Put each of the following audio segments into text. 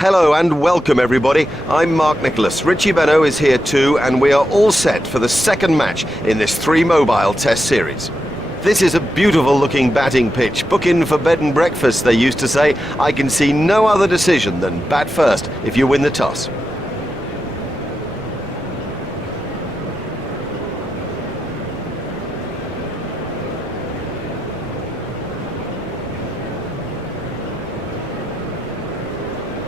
Hello and welcome everybody. I'm Mark Nicholas. Richie Benaud is here too, and we are all set for the second match in this 3-mobile test series. This is a beautiful looking batting pitch. Book in for bed and breakfast, they used to say. I can see no other decision than bat first if you win the toss.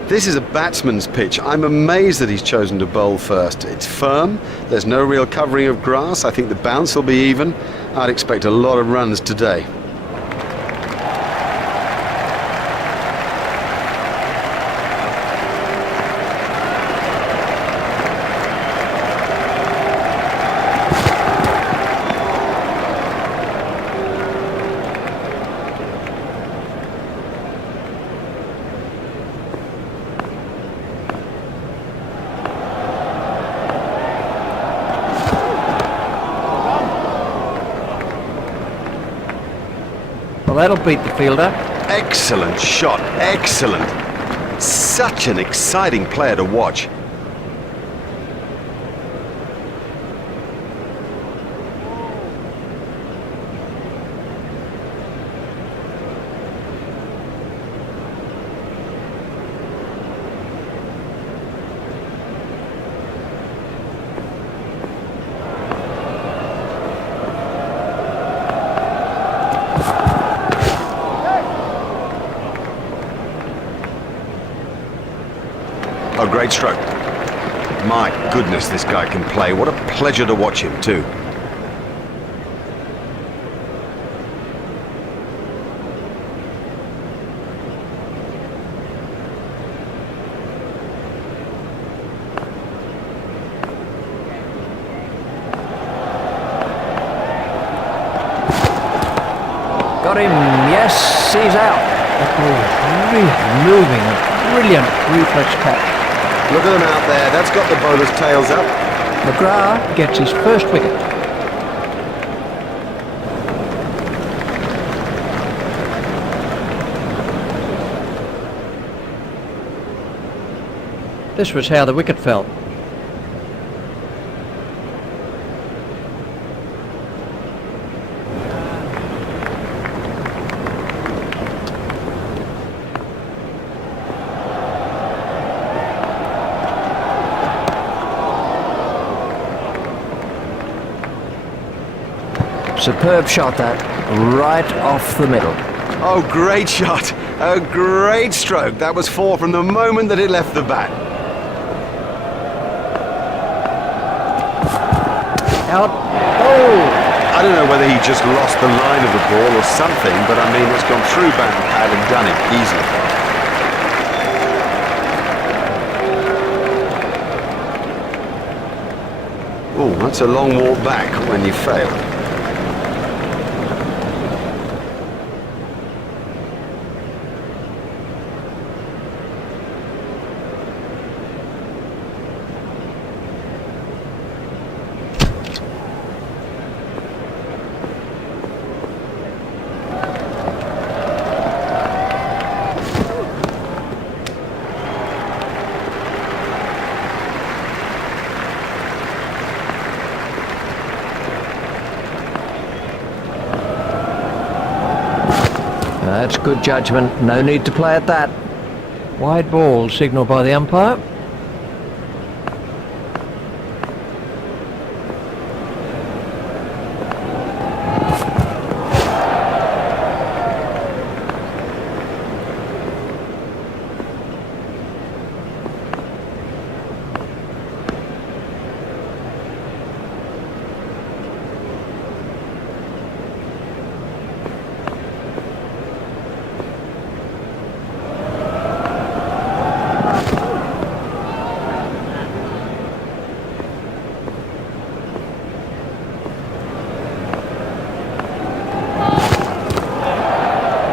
This is a batsman's pitch. I'm amazed that he's chosen to bowl first. It's firm, there's no real covering of grass. I think the bounce will be even. I'd expect a lot of runs today. Well, that'll beat the fielder. Excellent shot, excellent. Such an exciting player to watch. Oh, great stroke. My goodness, this guy can play. What a pleasure to watch him, too. Got him. Yes, he's out. That ball really moving. A brilliant reflex catch. Look at them out there. That's got the bowler's tails up. McGrath gets his first wicket. This was how the wicket fell. Superb shot that, right off the middle. Oh, great shot. A great stroke. That was 4 from the moment that it left the bat. Out. Oh! I don't know whether he just lost the line of the ball or something, but I mean, it's gone through bat and pad and done it easily. Oh, that's a long walk back when you fail. That's good judgment. No need to play at that. Wide ball signalled by the umpire.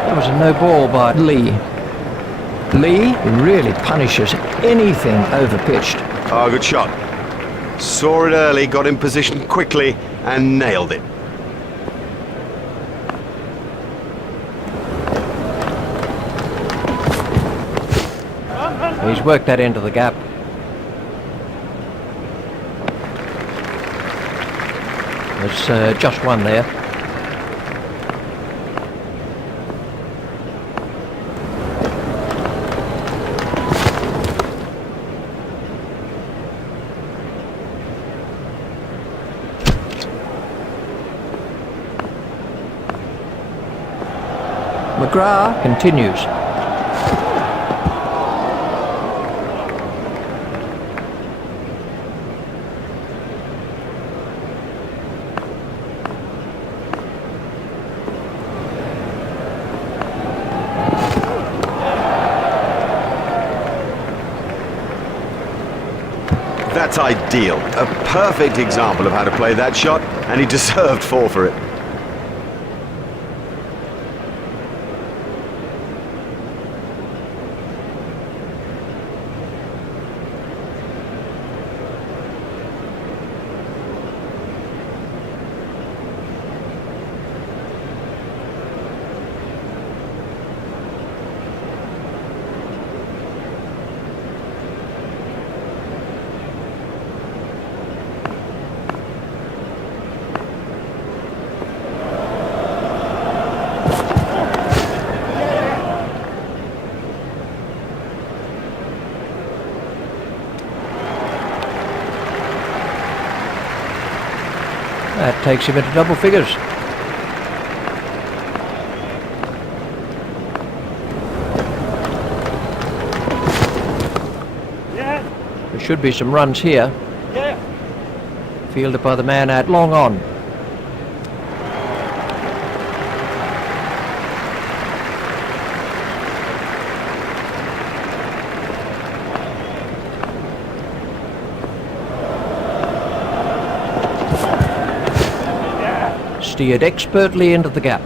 That was a no ball by Lee. Lee really punishes anything overpitched. Oh, good shot. Saw it early, got in position quickly and nailed it. He's worked that into the gap. There's just one there. McGrath continues. That's ideal. A perfect example of how to play that shot, and he deserved 4 for it. That takes him into double figures. There should be some runs here. Fielded by the man at long on. Steered expertly into the gap.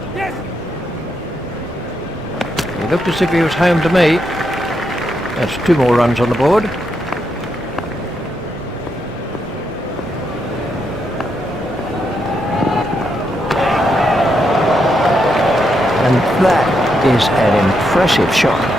He looked as if he was home to me. That's 2 more runs on the board. And that is an impressive shot.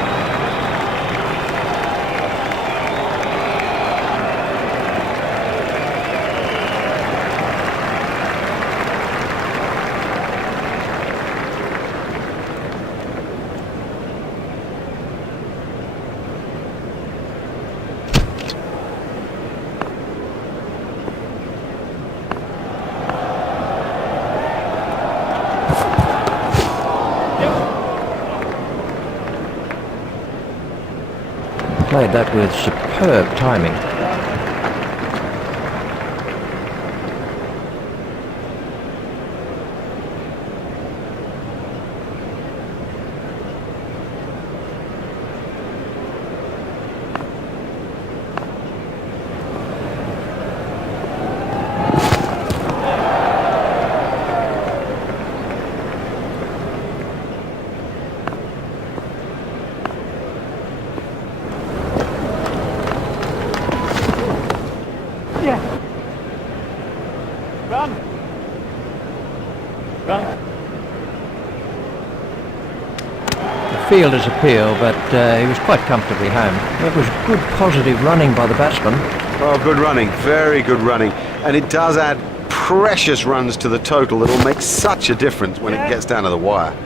Played that with superb timing. Fielder's appeal, but he was quite comfortably home. That was good positive running by the batsman. Oh, good running, very good running. And it does add precious runs to the total that'll make such a difference when it gets down to the wire.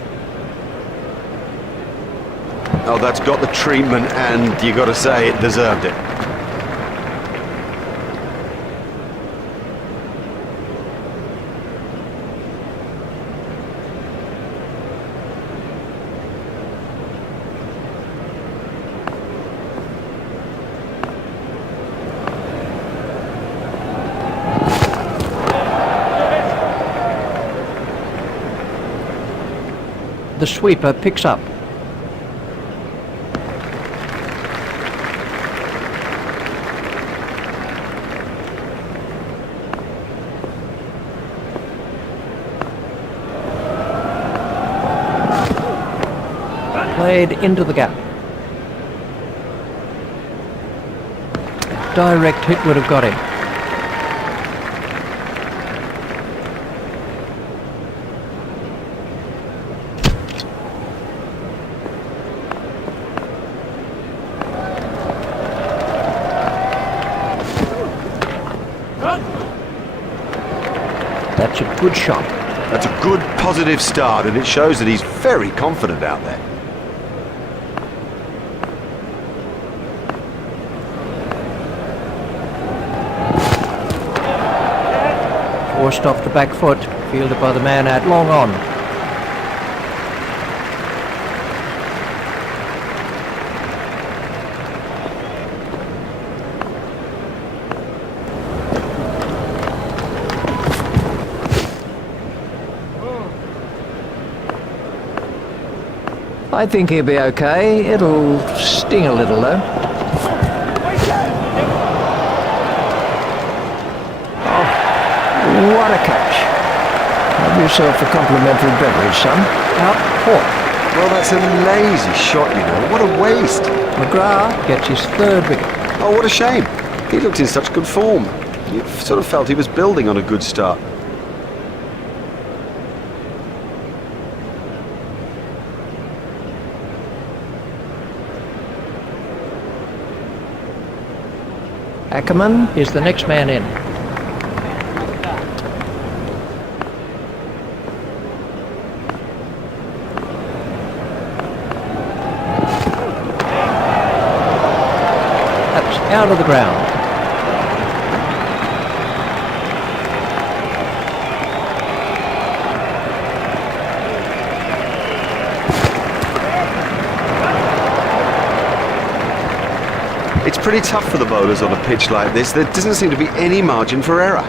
Oh, that's got the treatment, and you got to say it deserved it. The sweeper picks up. Played into the gap. Direct hit would have got him. That's a good shot. That's a good, positive start, and it shows that he's very confident out there. Forced off the back foot, fielded by the man out long on. I think he'll be okay. It'll sting a little though. Oh, what a catch. Have yourself a complimentary beverage, son. Out caught. Well, that's a lazy shot, you know. What a waste. McGrath gets his third wicket. Oh, what a shame. He looked in such good form. You sort of felt he was building on a good start. Ackerman is the next man in. That's out of the ground. It's pretty tough for the bowlers on a pitch like this. There doesn't seem to be any margin for error.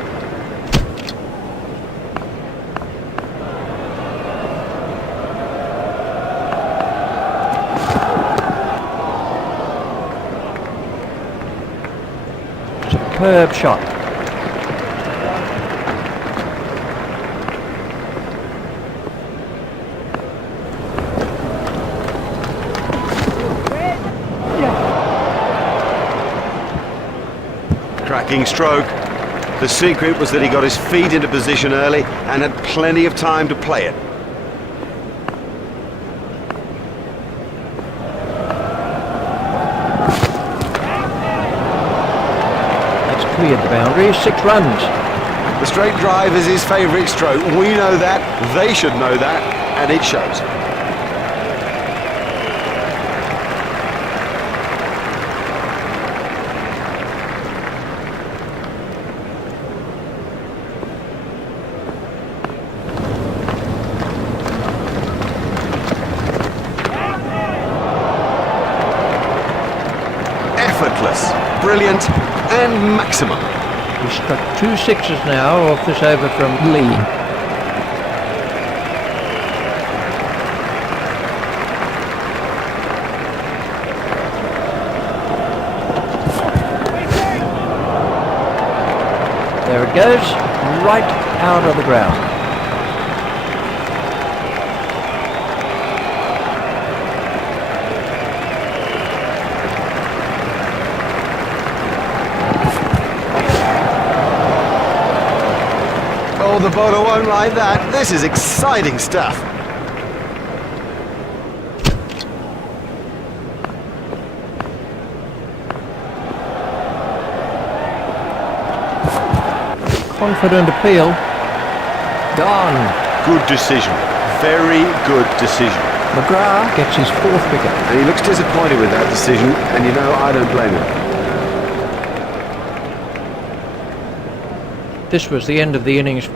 Superb shot. Cracking stroke. The secret was that he got his feet into position early and had plenty of time to play it. That's cleared the boundary. 6 runs. The straight drive is his favourite stroke. We know that, they should know that, and it shows. Effortless, brilliant, and maximum. He struck 2 sixes now off this over from Lee. There it goes, right out of the ground. Oh, the bowler won't like that. This is exciting stuff. Confident appeal. Gone. Good decision. Very good decision. McGrath gets his 4th wicket. And he looks disappointed with that decision, and you know, I don't blame him. This was the end of the innings.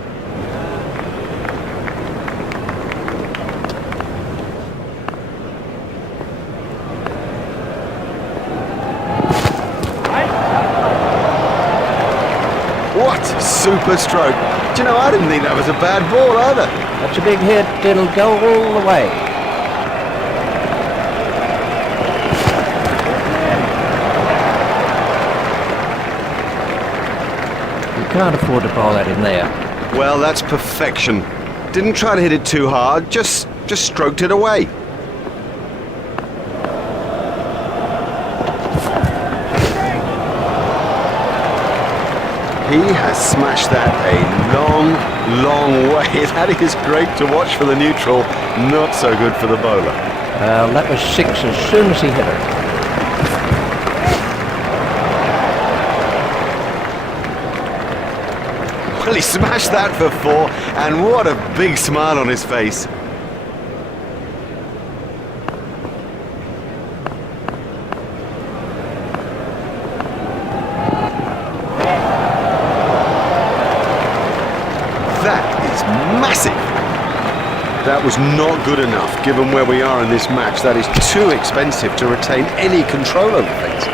What a super stroke. Do you know, I didn't think that was a bad ball either. That's a big hit. It'll go all the way. You can't afford to bowl that in there. Well, that's perfection. Didn't try to hit it too hard, just stroked it away. He has smashed that a long, long way. That is great to watch for the neutral, not so good for the bowler. That was 6 as soon as he hit it. Well, he smashed that for 4, and what a big smile on his face. That is massive. That was not good enough, given where we are in this match. That is too expensive to retain any control over things.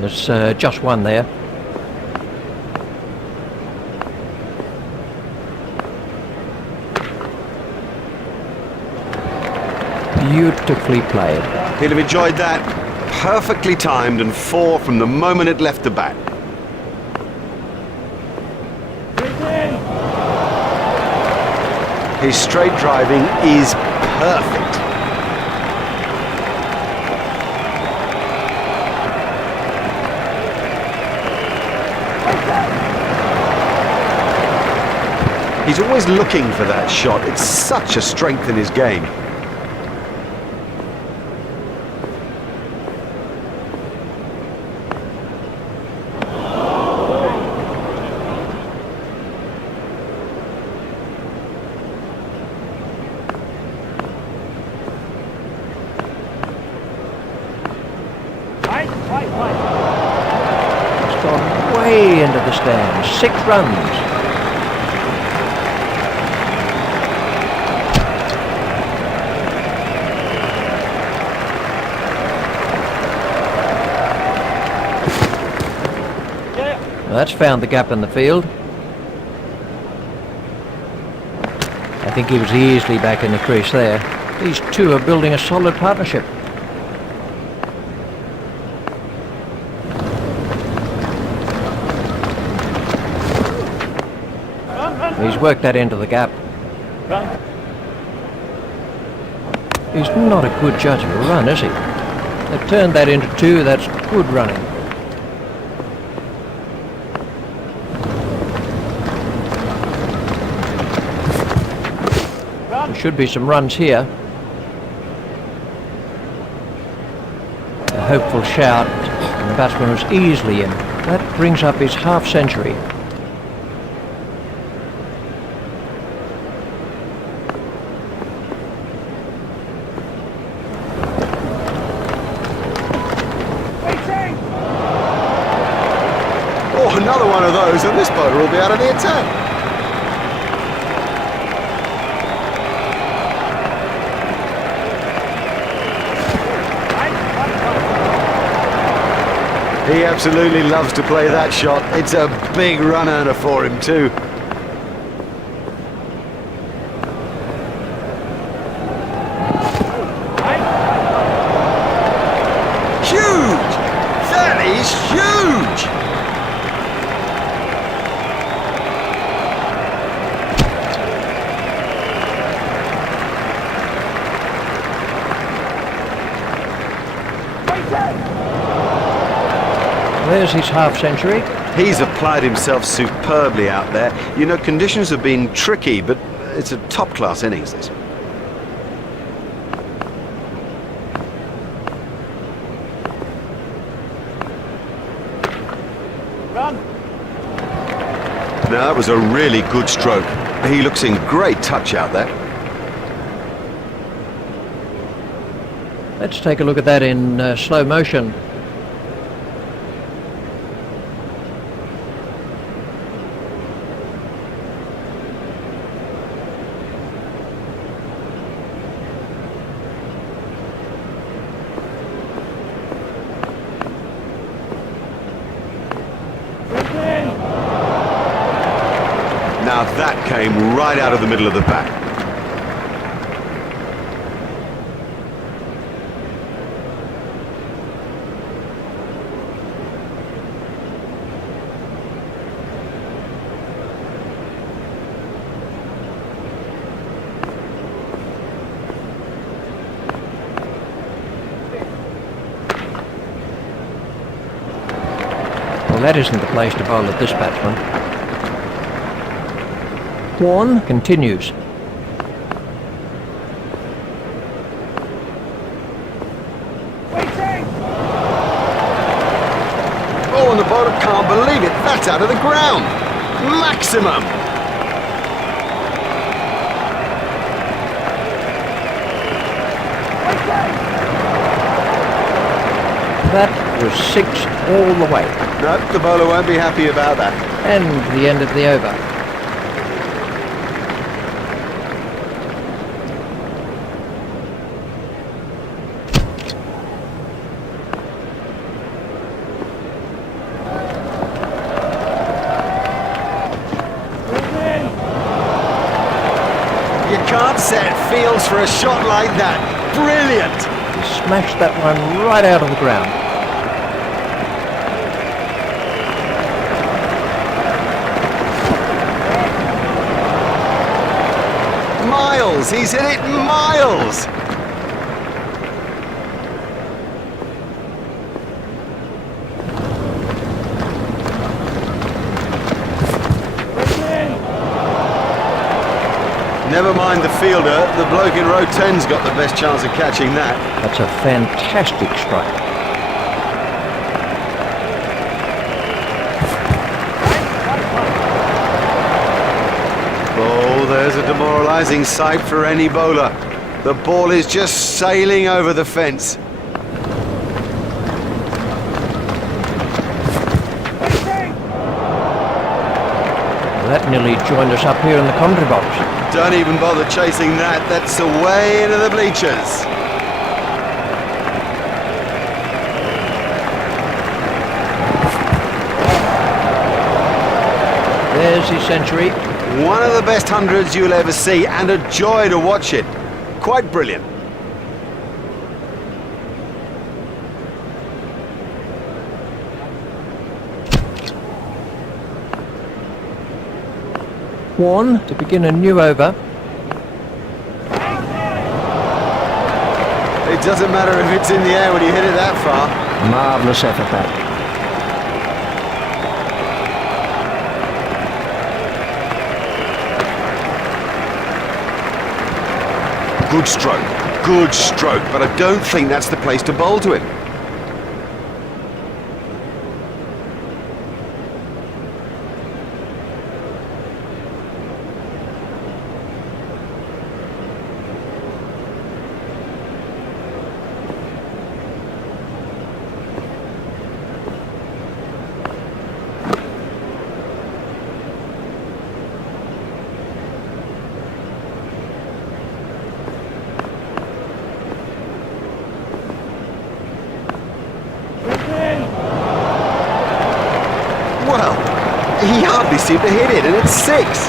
There's just one there. Beautifully played. He'd have enjoyed that. Perfectly timed and 4 from the moment it left the bat. His straight driving is perfect. He's always looking for that shot. It's such a strength in his game. It's gone way into the stands. 6 runs. Well, that's found the gap in the field. I think he was easily back in the crease there. These two are building a solid partnership. He's worked that into the gap. He's not a good judge of a run, is he? They've turned that into 2, that's good running. There should be some runs here. A hopeful shout, and the batsman was easily in. That brings up his half century. Oh, another one of those, and this bowler will be out of the attack. He absolutely loves to play that shot. It's a big run earner for him too. Huge! That is huge! There's his half century. He's applied himself superbly out there. You know, conditions have been tricky, but it's a top-class innings, this. Run. No, that was a really good stroke. He looks in great touch out there. Let's take a look at that in slow motion. Now that came right out of the middle of the bat. Well, that isn't the place to bowl at this batsman. Warne continues. out of the ground. Maximum. That was 6 all the way. No, the bowler won't be happy about that. And the end of the over. You can't set fields for a shot like that. Brilliant! He smashed that one right out of the ground. Miles! He's hit it miles! Never mind the fielder, the bloke in row 10's got the best chance of catching that. That's a fantastic strike. Oh, there's a demoralising sight for any bowler. The ball is just sailing over the fence. That nearly joined us up here in the commentary box. Don't even bother chasing that. That's away into the bleachers. There's his century. One of the best hundreds you'll ever see, and a joy to watch it. Quite brilliant. One to begin a new over. It doesn't matter if it's in the air when you hit it that far. Marvellous effort that. Good stroke, but I don't think that's the place to bowl to him. Well, he hardly seemed to hit it, and it's 6.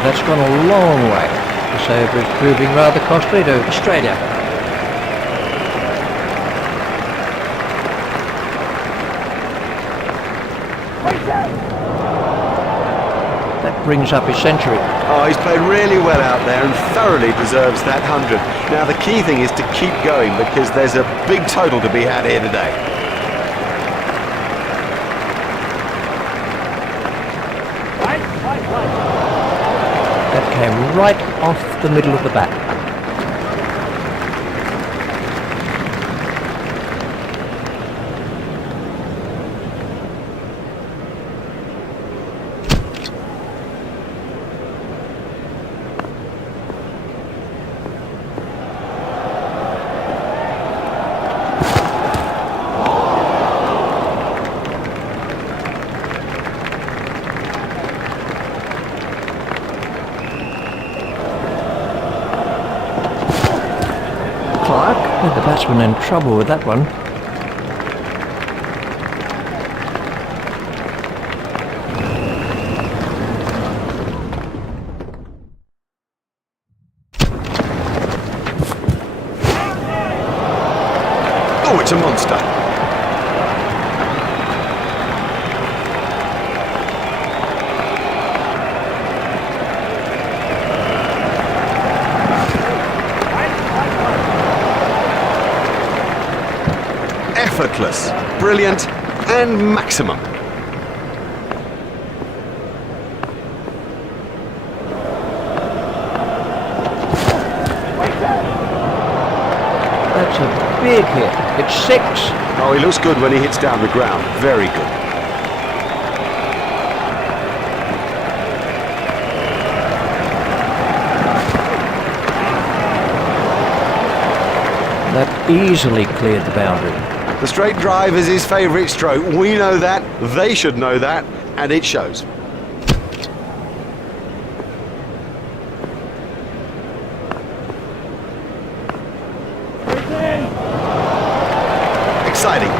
That's gone a long way. This over is proving rather costly to Australia. That brings up his century. Oh, he's played really well out there and thoroughly deserves that 100. Now, the key thing is to keep going because there's a big total to be had here today. That came right off the middle of the bat. Clark had the batsman in trouble with that one. Oh, it's a monster. Effortless, brilliant, and maximum. That's a big hit. It's 6. Oh, he looks good when he hits down the ground. Very good. easily cleared the boundary. The straight drive is his favourite stroke. We know that, they should know that, and it shows.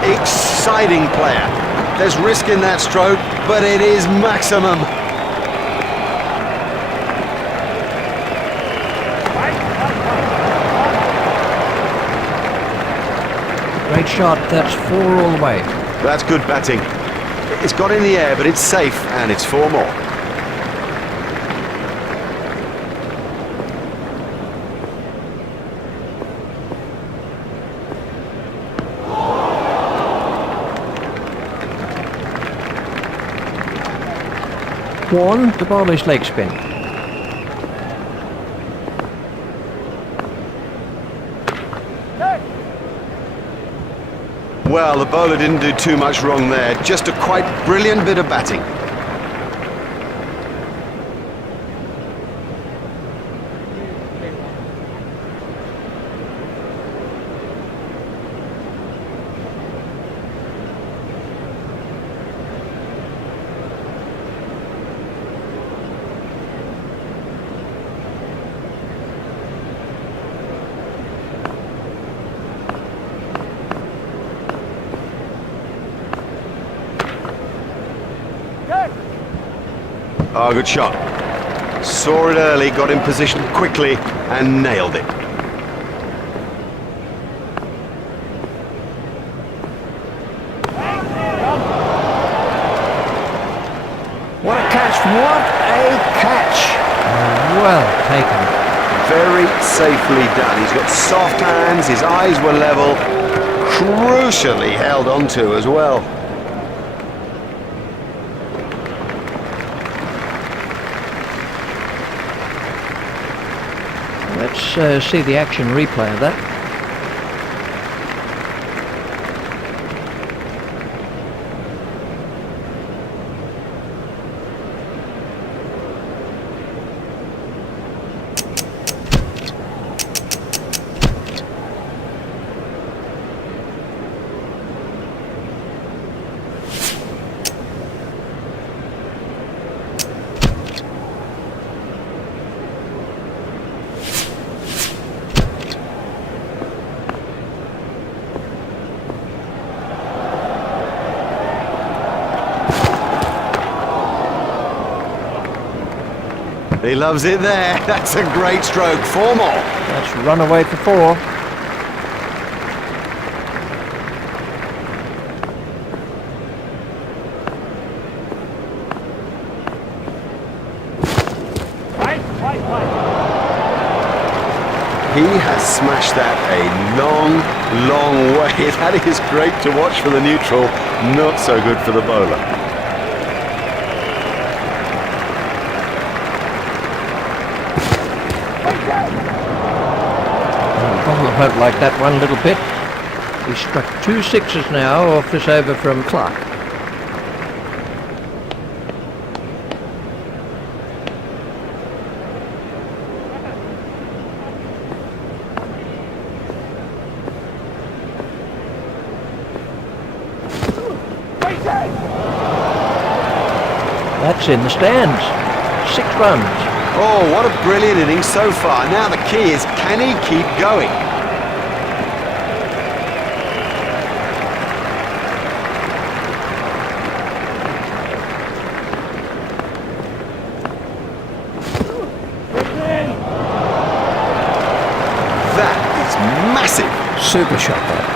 Exciting player. There's risk in that stroke, but it is maximum. Great shot, that's 4 all the way. That's good batting. It's got in the air, but it's safe, and it's 4 more. One to bowl his leg spin. Well, the bowler didn't do too much wrong there. Just a quite brilliant bit of batting. Oh, good shot. Saw it early, got in position quickly and nailed it. What a catch, what a catch! Well taken. Very safely done. He's got soft hands, his eyes were level, crucially held onto as well. Let's see the action replay of that. He loves it there. That's a great stroke. 4 more. That's run away for 4. He has smashed that a long, long way. That is great to watch for the neutral. Not so good for the bowler. I won't like that one little bit. He struck 2 sixes now off this over from Clark. That's in the stands. 6 runs. Oh, what a brilliant innings so far. Now the key is, can he keep going? That is massive. Super shot that.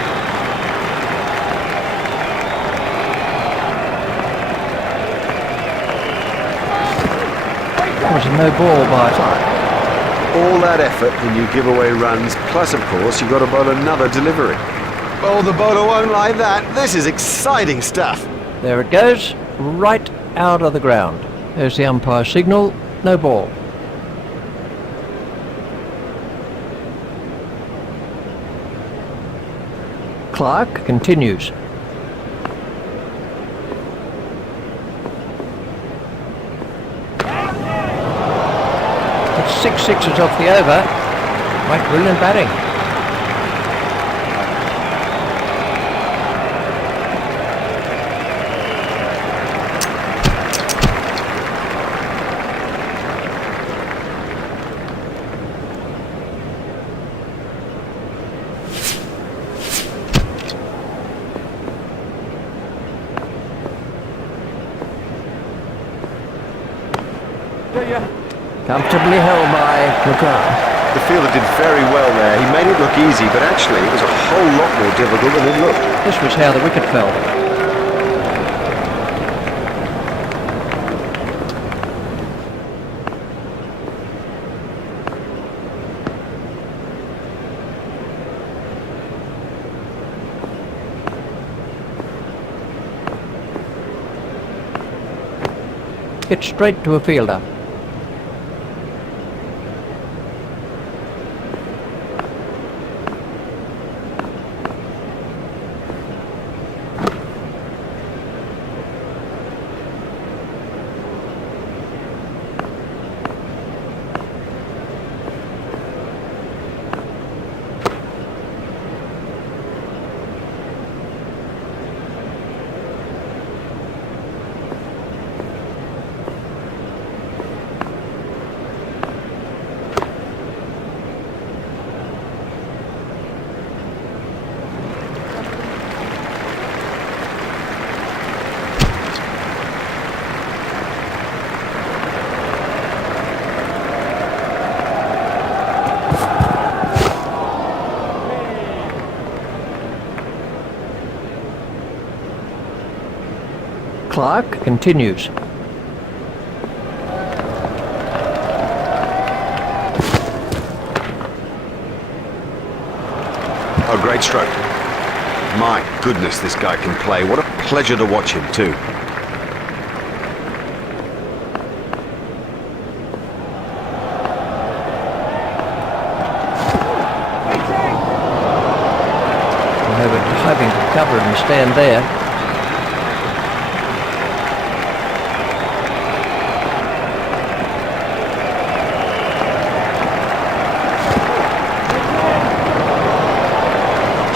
That was a no ball by Clark. All that effort and you give away runs, plus of course you've got to bowl another delivery. Oh, the bowler won't like that. This is exciting stuff. There it goes, right out of the ground. There's the umpire signal, no ball. Clark continues. It's 6 sixes off the over. Quite brilliant batting. Comfortably held by McGrath. The fielder did very well there. He made it look easy, but actually it was a whole lot more difficult than it looked. This was how the wicket fell. Hit straight to a fielder. Clark continues. Oh, great stroke. My goodness, this guy can play. What a pleasure to watch him, too. They were diving to cover and stand there.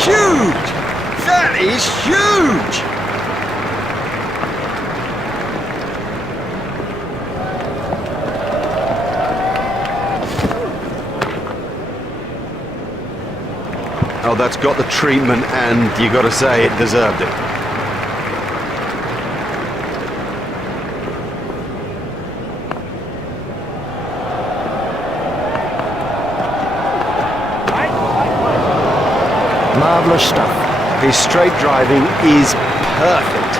Huge! That is huge! Oh, that's got the treatment, and you got to say it deserved it. Marvellous stuff. His straight driving is perfect.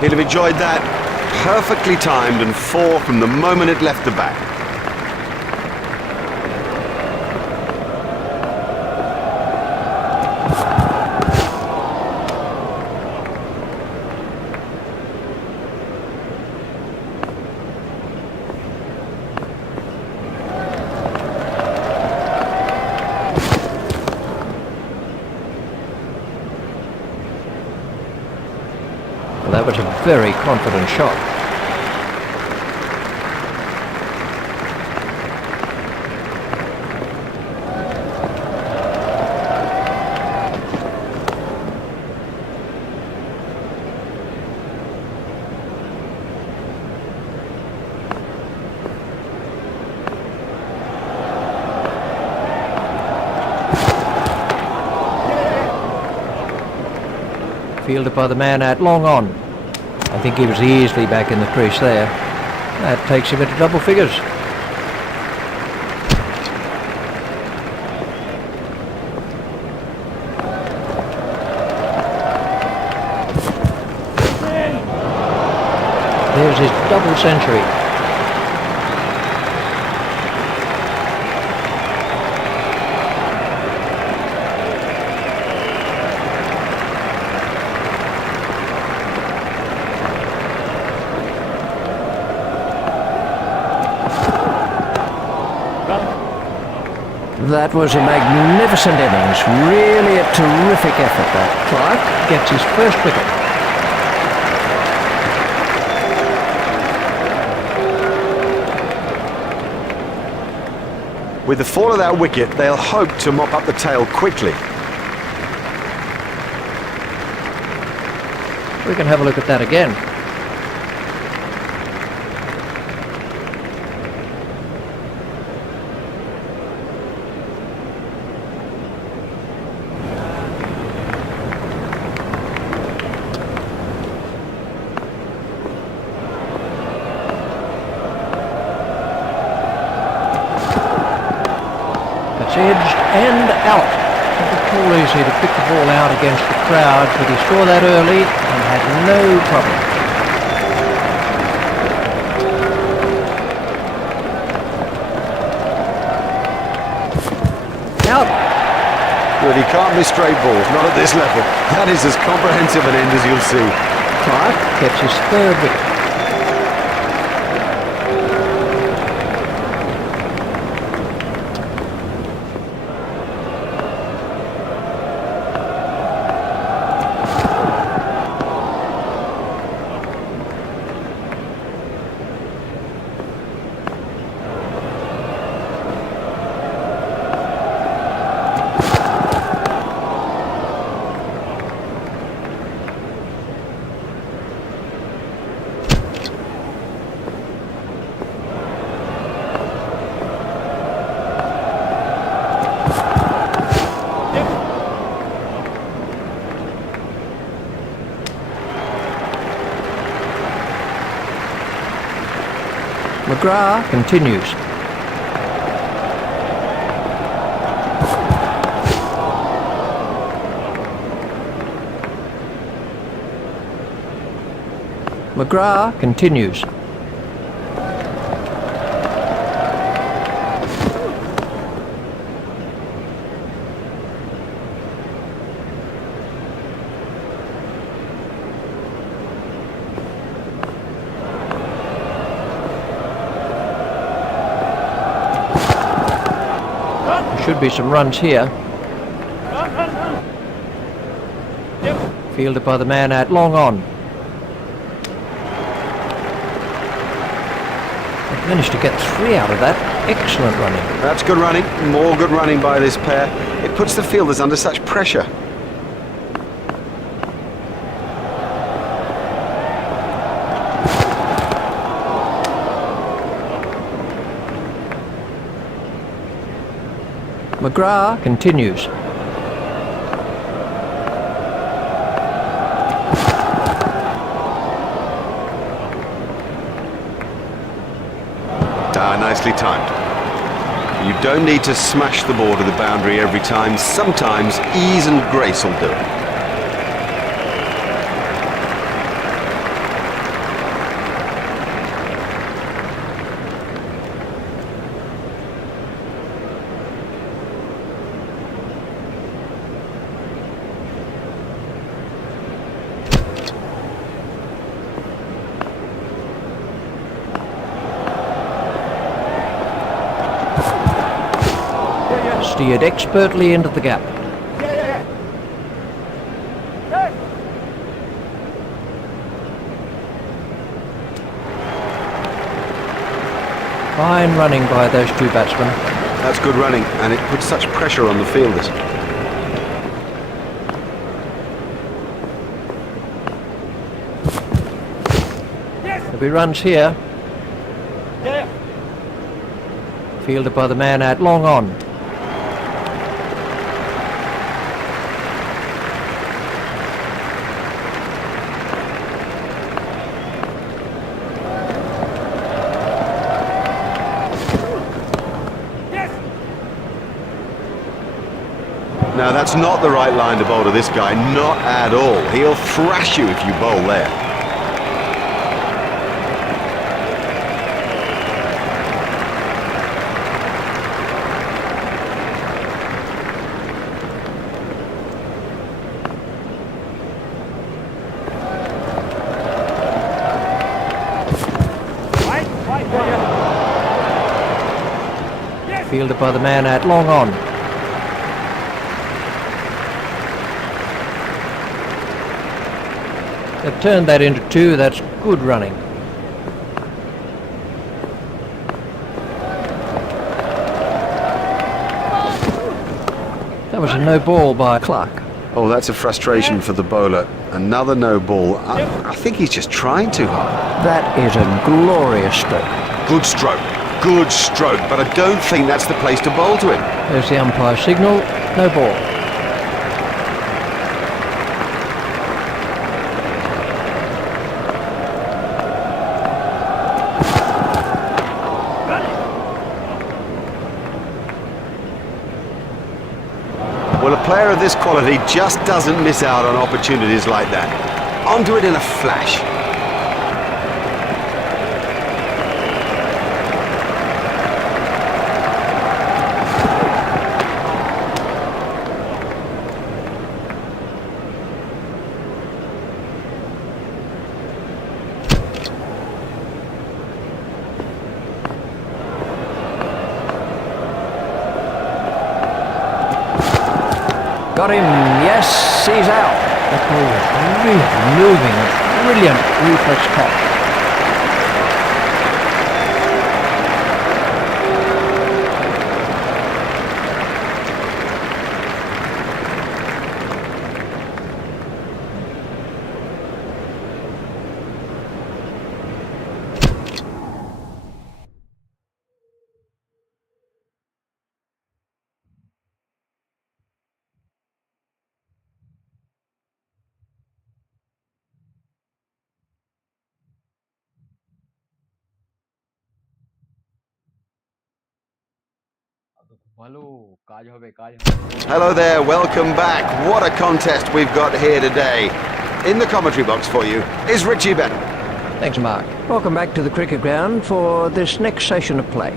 He'll have enjoyed that. Perfectly timed and 4 from the moment it left the bat. That was a very confident shot. Fielded by the man out long on. I think he was easily back in the crease there. That takes him into double figures. There's his double century. That was a magnificent innings, really a terrific effort that. Clark gets his first wicket. With the fall of that wicket, they'll hope to mop up the tail quickly. We can have a look at that again. It's edged and out. It was all easy to pick the ball out against the crowd, but he saw that early and had no problem. Out. Good, he can't miss straight balls, not at this level. That is as comprehensive an end as you'll see. Clark gets his third wicket. McGrath continues. McGrath continues. Should be some runs here. Fielded by the man at long on. They've managed to get 3 out of that. Excellent running. That's good running. More good running by this pair. It puts the fielders under such pressure. McGrath continues. Nicely timed. You don't need to smash the ball to the boundary every time. Sometimes ease and grace will do it. Steered expertly into the gap. Fine running by those two batsmen. That's good running, and it puts such pressure on the fielders. There'll be runs here. Fielded by the man at long on. Now that's not the right line to bowl to this guy, not at all. He'll thrash you if you bowl there. Fielded by the man at long on. They've turned that into 2, that's good running. That was a no ball by Clark. Oh, that's a frustration for the bowler. Another no ball. I think he's just trying too hard. That is a glorious stroke. Good stroke. Good stroke, but I don't think that's the place to bowl to him. There's the umpire signal, no ball. Well, a player of this quality just doesn't miss out on opportunities like that. Onto it in a flash. Got him, yes, he's out. That ball was really moving, a brilliant reflex catch. Hello there, welcome back. What a contest we've got here today. In the commentary box for you is Richie Bennett. Thanks, Mark. Welcome back to the cricket ground for this next session of play.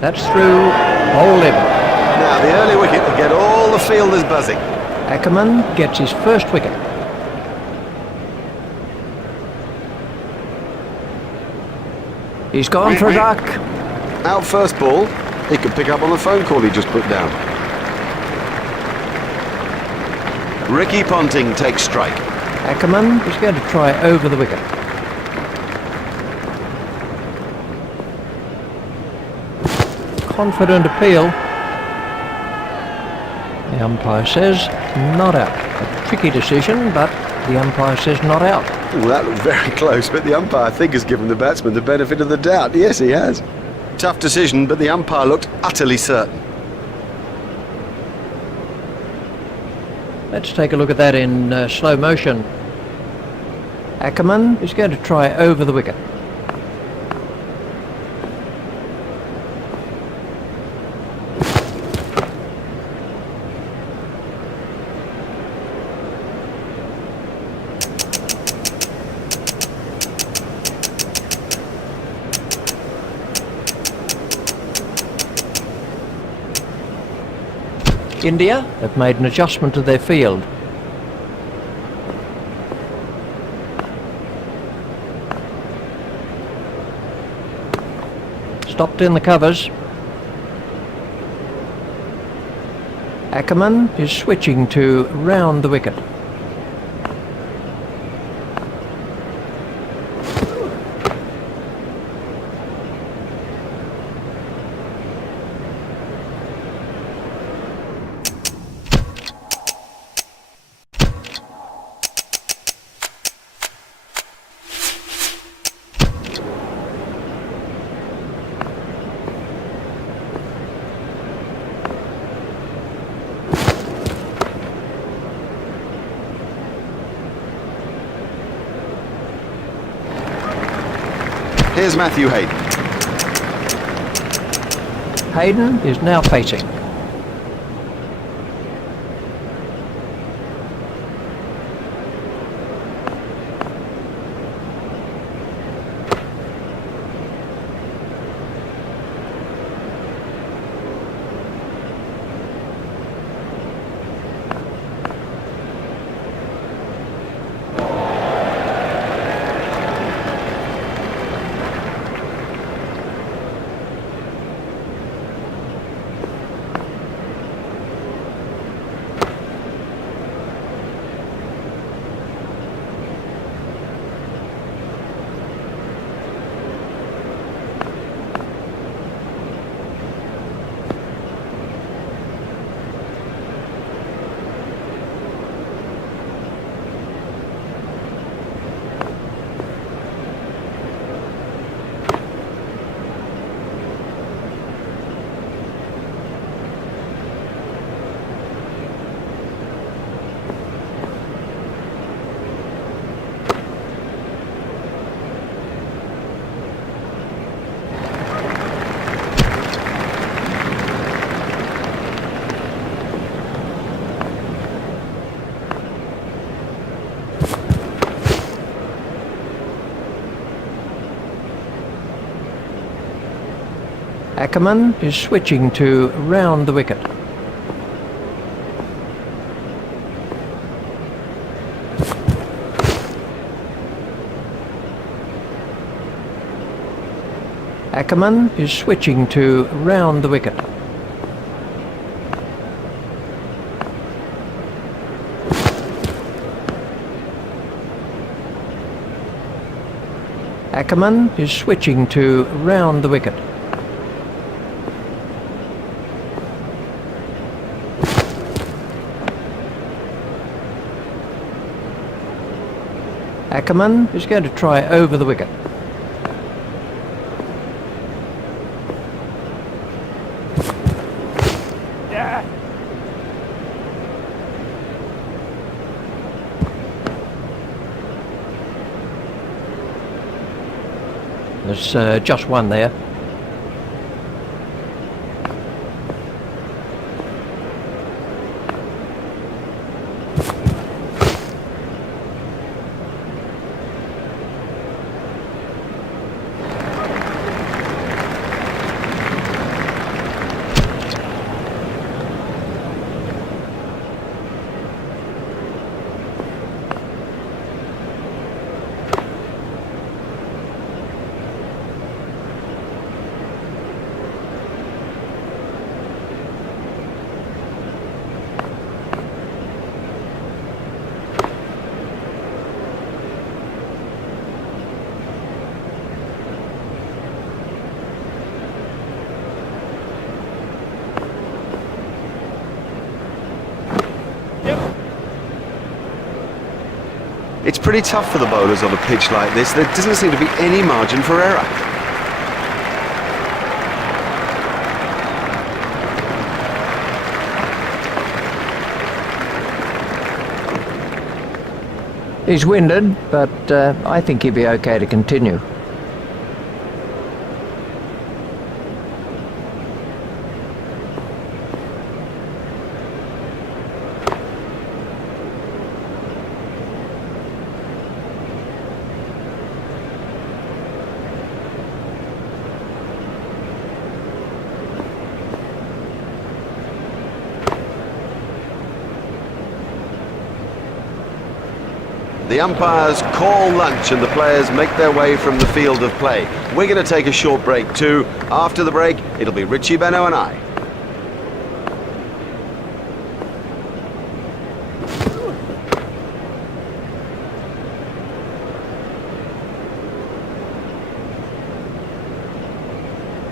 That's through, hole in. Now the early wicket will get all the fielders buzzing. Ackerman gets his first wicket. He's gone for a duck. Out first ball, he can pick up on the phone call he just put down. Ricky Ponting takes strike. Ackerman is going to try over the wicket. Confident appeal. The umpire says not out. A tricky decision, but the umpire says not out. Well, that looked very close, but the umpire, I think, has given the batsman the benefit of the doubt. Yes, he has. Tough decision, but the umpire looked utterly certain. Let's take a look at that in slow motion. Ackerman is going to try over the wicket. India have made an adjustment to their field. Stopped in the covers. Ackerman is switching to round the wicket. Here's Matthew Hayden. Hayden is now facing. Ackerman is switching to round the wicket. Ackerman is switching to round the wicket. Ackerman is switching to round the wicket. Ackerman is going to try over the wicket. There's just one there. It's pretty tough for the bowlers on a pitch like this. There doesn't seem to be any margin for error. He's winded, but I think he'll be okay to continue. The umpires call lunch and the players make their way from the field of play. We're going to take a short break too. After the break, it'll be Richie Benaud and I.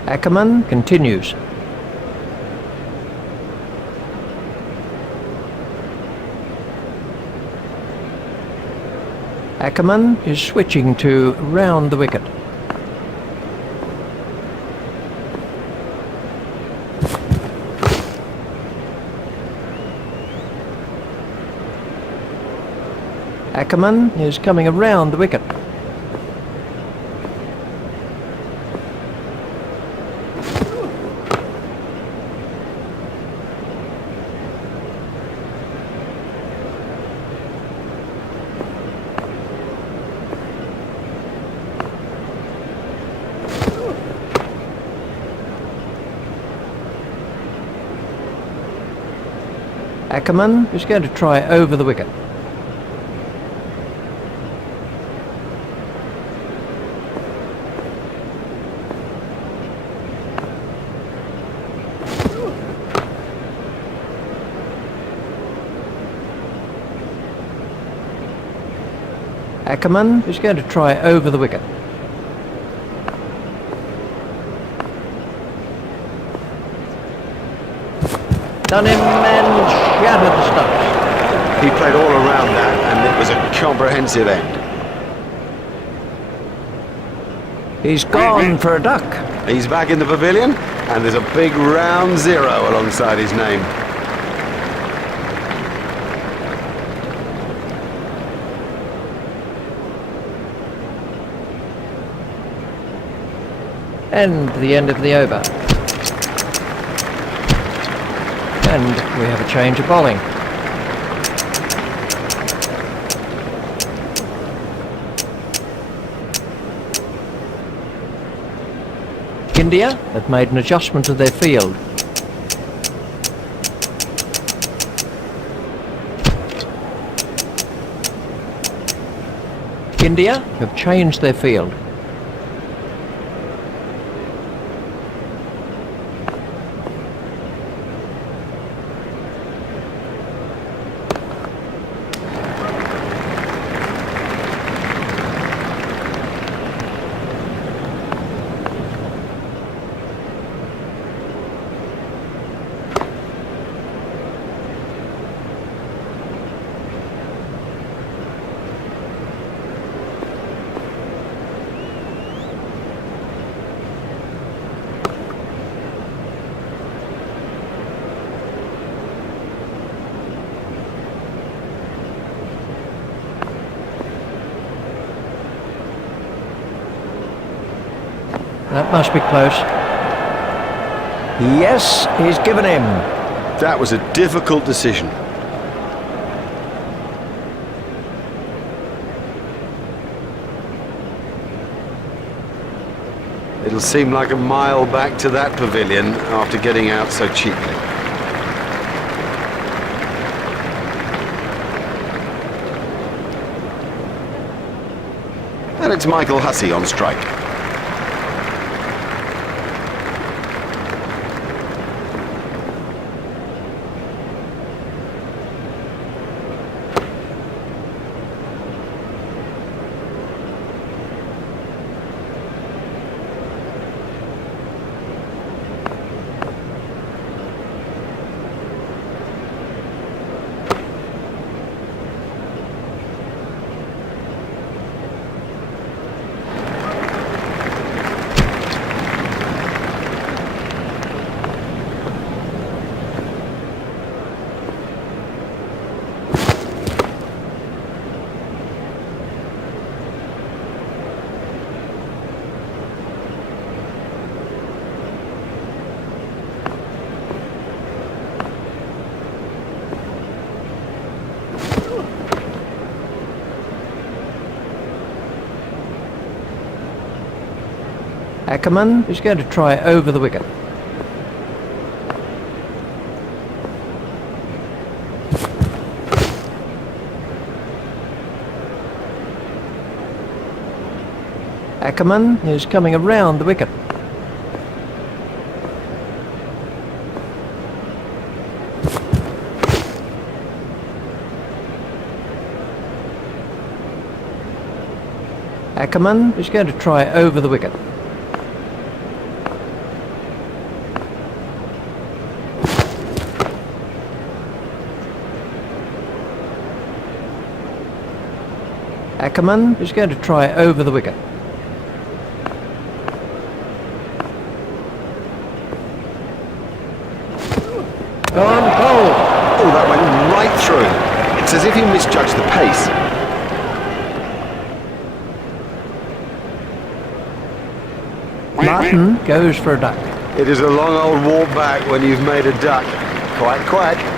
Ackerman continues. Ackerman is switching to round the wicket. Ackerman is coming around the wicket. Ackerman is going to try over the wicket. Ackerman is going to try over the wicket. Done him and shattered the stumps. He played all around that and it was a comprehensive end. He's gone for a duck. He's back in the pavilion and there's a big round 0 alongside his name. And the end of the over. And we have a change of bowling. India have made an adjustment to their field. India have changed their field. That must be close. Yes, he's given him. That was a difficult decision. It'll seem like a mile back to that pavilion after getting out so cheaply. And it's Michael Hussey on strike. Ackerman is going to try over the wicket. Ackerman is coming around the wicket. Ackerman is going to try over the wicket. Ackerman is going to try over the wicket. Gone goal. Oh, that went right through. It's as if he misjudged the pace. Martin goes for a duck. It is a long old walk back when you've made a duck. Quack, quack.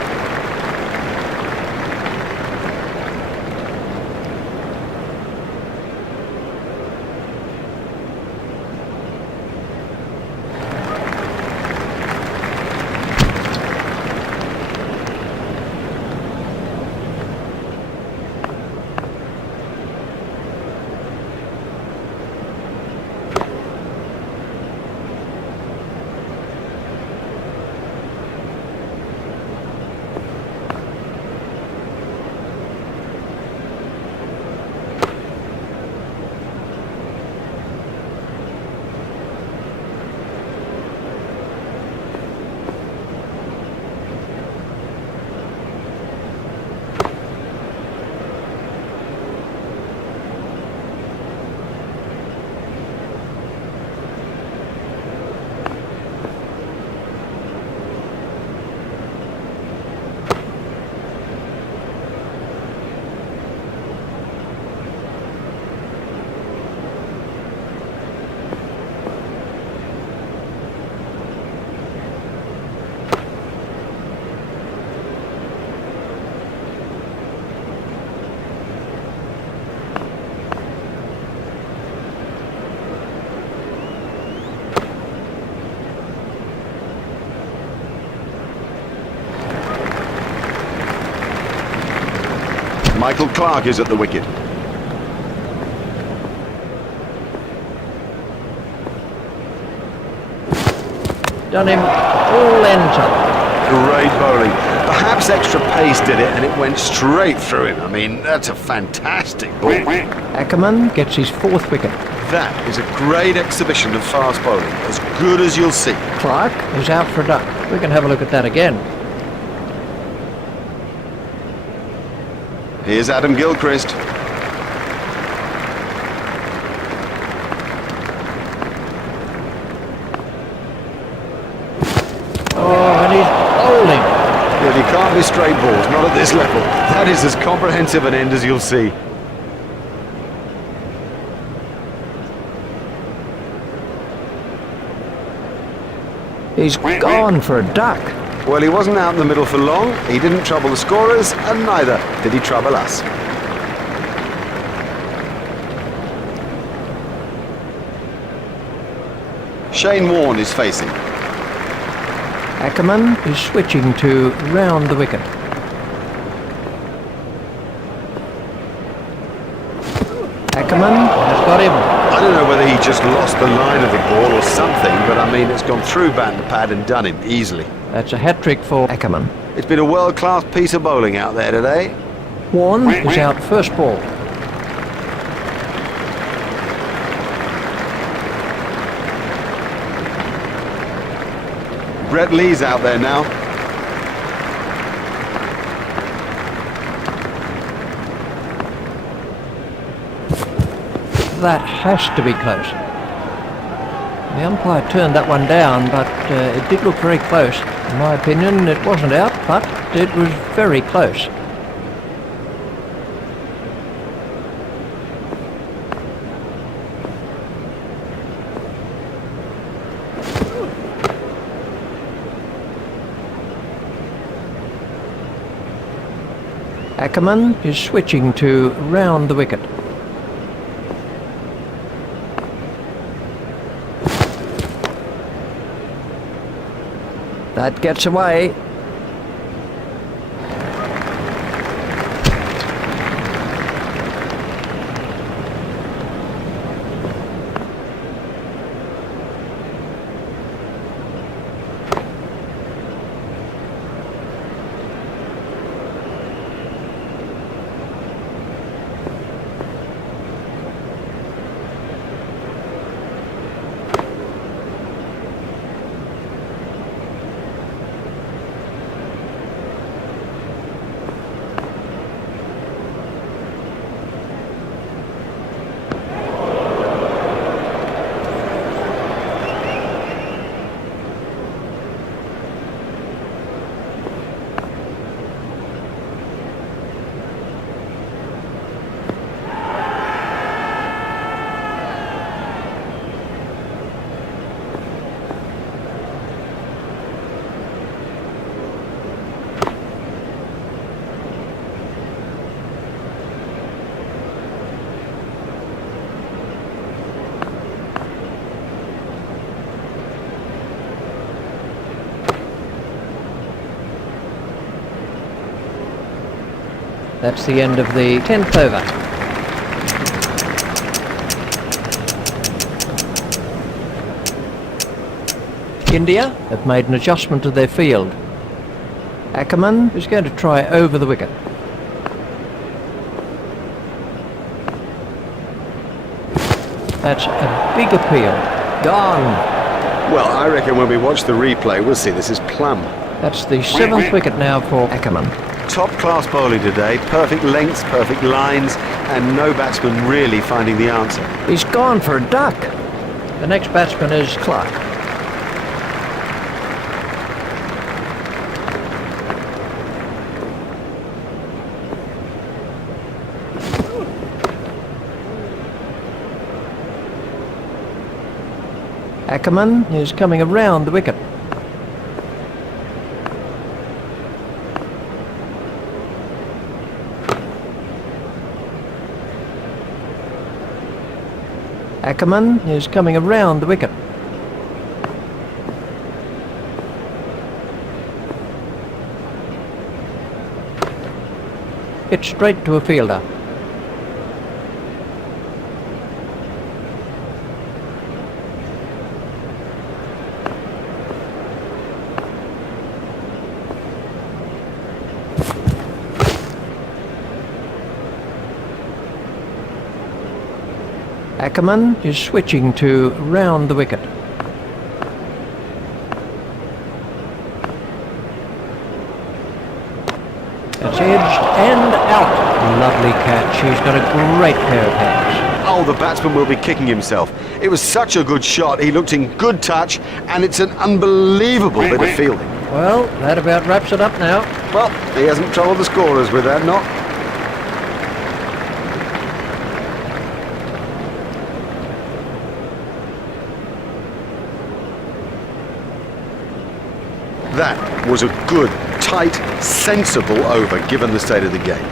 Michael Clarke is at the wicket. Done him all ends up. Great bowling. Perhaps extra pace did it and it went straight through him. I mean, that's a fantastic ball. Ackerman gets his 4th wicket. That is a great exhibition of fast bowling, as good as you'll see. Clarke is out for a duck. We can have a look at that again. Here's Adam Gilchrist. Oh, and he's bowling. Well, you can't be straight balls, not at this level. That is as comprehensive an end as you'll see. He's gone for a duck. Well, he wasn't out in the middle for long, he didn't trouble the scorers, and neither did he trouble us. Shane Warne is facing. Ackerman is switching to round the wicket. Ackerman has got him. I don't know whether he just lost the line of the ball or something, but I mean, it's gone through bat and pad and done him easily. That's a hat-trick for Ackerman. It's been a world-class piece of bowling out there today. Warne is out first ball. Brett Lee's out there now. That has to be close. The umpire turned that one down, but it did look very close. In my opinion, it wasn't out, but it was very close. Ackerman is switching to round the wicket. That gets away. That's the end of the 10th over. India have made an adjustment to their field. Ackerman is going to try over the wicket. That's a big appeal. Gone. Well, I reckon when we watch the replay, we'll see this is plumb. That's the 7th wicket now for Ackerman. Top-class bowling today, perfect lengths, perfect lines, and no batsman really finding the answer. He's gone for a duck. The next batsman is Clarke. Ackerman is coming around the wicket. Ackerman is coming around the wicket. It's straight to a fielder. Ackerman is switching to round the wicket. It's edged and out. Lovely catch. He's got a great pair of hands. Oh, the batsman will be kicking himself. It was such a good shot. He looked in good touch, and it's an unbelievable bit of fielding. Well, that about wraps it up now. Well, he hasn't troubled the scorers with that, not. That was a good, tight, sensible over, given the state of the game.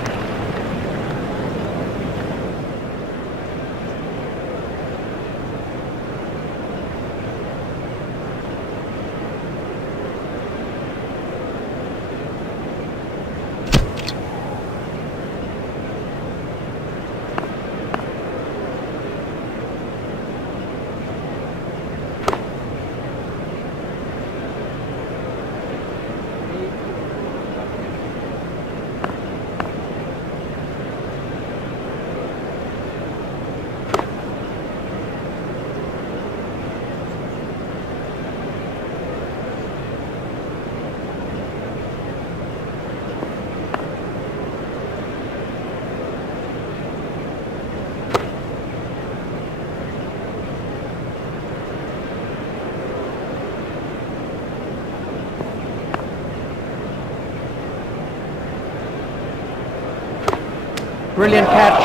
Brilliant catch.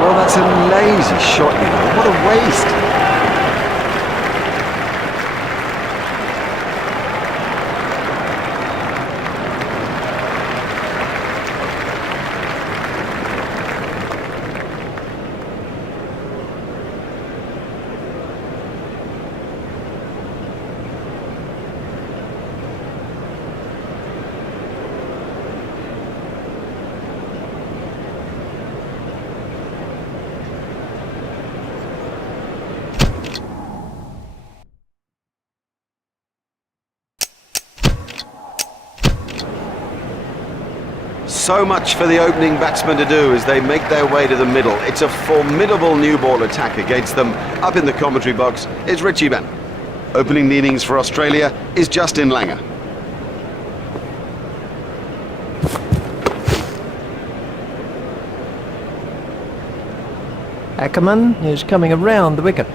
Well, that's a lazy shot, you know. What a waste. So much for the opening batsmen to do as they make their way to the middle. It's a formidable new ball attack against them. Up in the commentary box is Richie Bennett. Opening the innings for Australia is Justin Langer. Ackerman is coming around the wicket.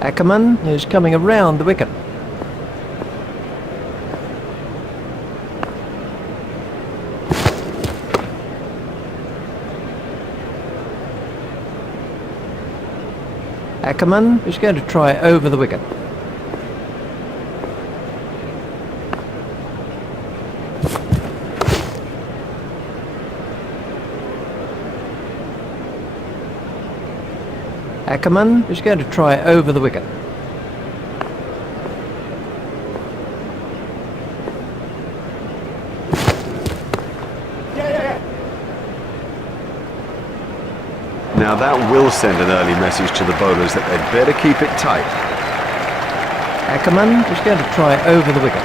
Ackerman is coming around the wicket. Ackerman is going to try over the wicket. Ackerman is going to try over the wicket. Now that will send an early message to the bowlers that they'd better keep it tight. Ackerman is going to try over the wicket.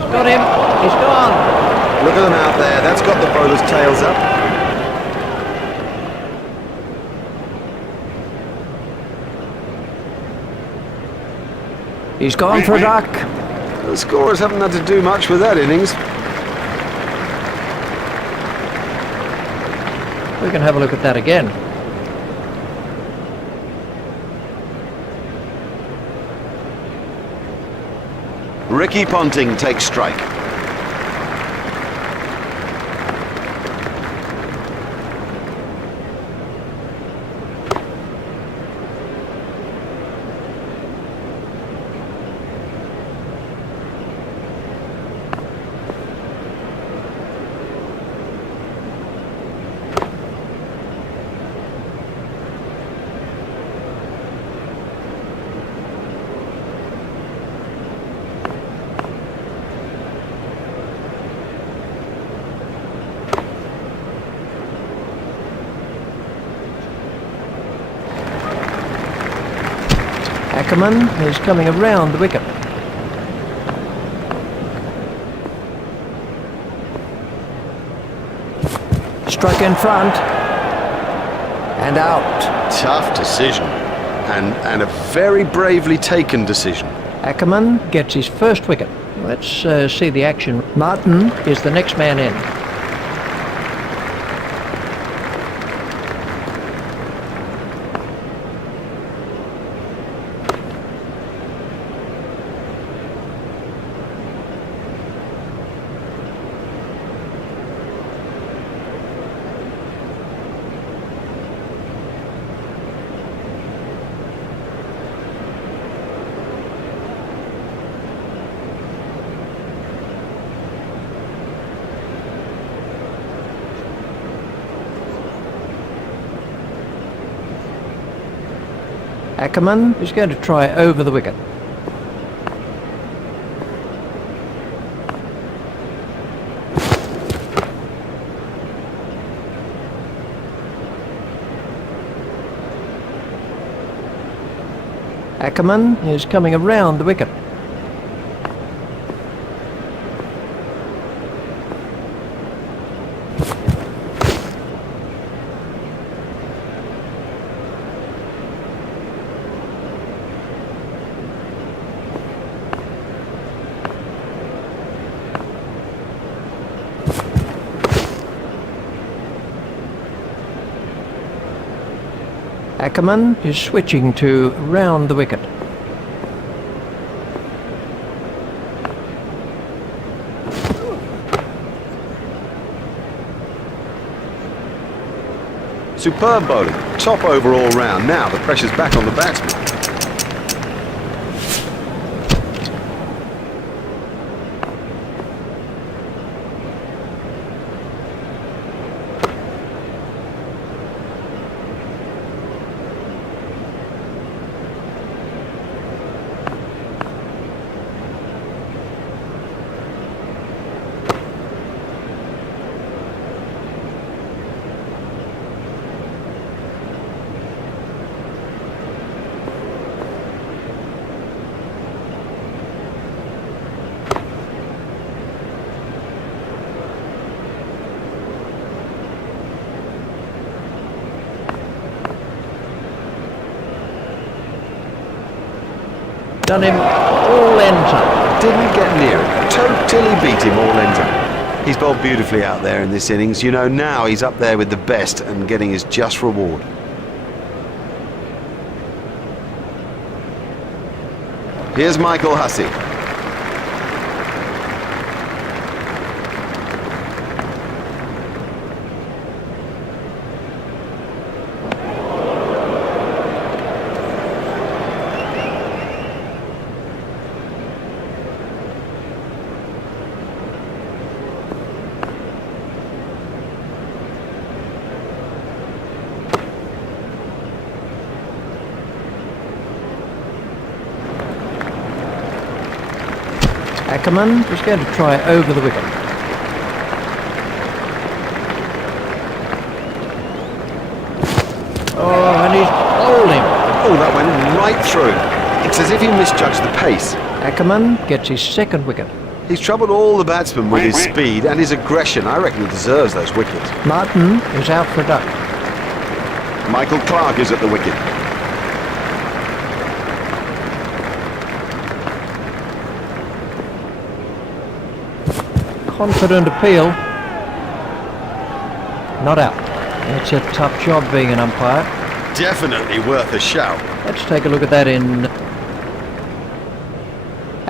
He's got him. He's gone. Look at them out there. That's got the bowlers' tails up. He's gone for a duck. The scorers haven't had to do much with that innings. We can have a look at that again. Ricky Ponting takes strike. Ackerman is coming around the wicket. Struck in front. And out. Tough decision. And a very bravely taken decision. Ackerman gets his first wicket. Let's see the action. Martin is the next man in. Ackerman is going to try over the wicket. Ackerman is coming around the wicket. Ackerman is switching to round the wicket. Superb bowling. Top overall round. Now the pressure's back on the batsman. Done him all ends up. Didn't get near it. Totally beat him all ends up. He's bowled beautifully out there in this innings. You know, now he's up there with the best and getting his just reward. Here's Michael Hussey. Ackerman is going to try over the wicket. Oh, and he's bowled him. Oh, that went right through. It's as if he misjudged the pace. Ackerman gets his second wicket. He's troubled all the batsmen with his speed and his aggression. I reckon he deserves those wickets. Martin is out for a duck. Michael Clarke is at the wicket. Confident appeal. Not out. It's a tough job being an umpire. Definitely worth a shout. Let's take a look at that in...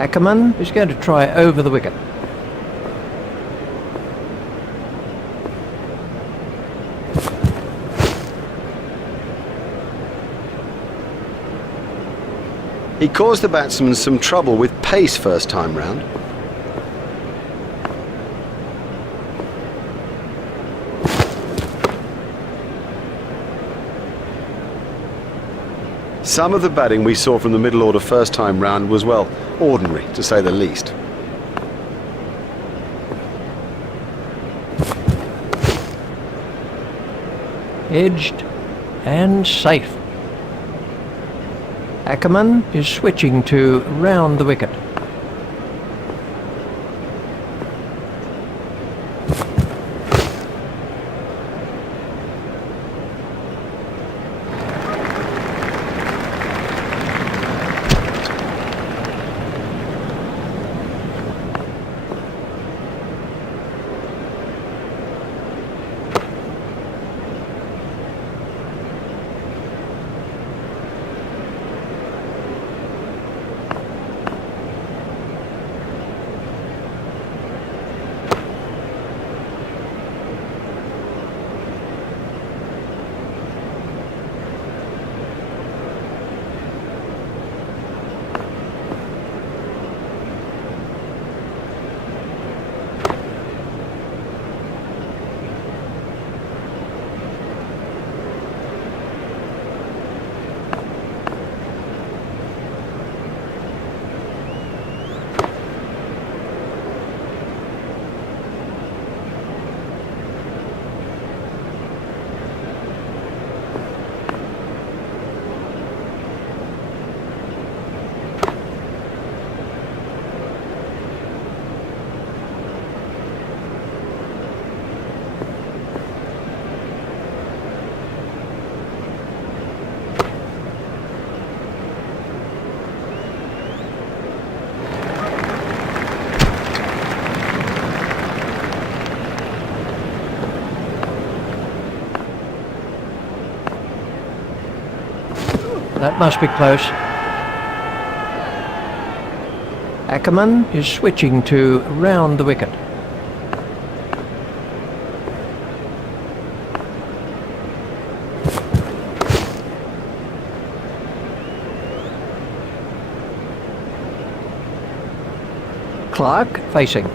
Ackerman is going to try over the wicket. He caused the batsmen some trouble with pace first time round. Some of the batting we saw from the middle order first time round was, well, ordinary, to say the least. Edged and safe. Ackerman is switching to round the wicket. That must be close. Ackerman is switching to round the wicket. Clarke facing.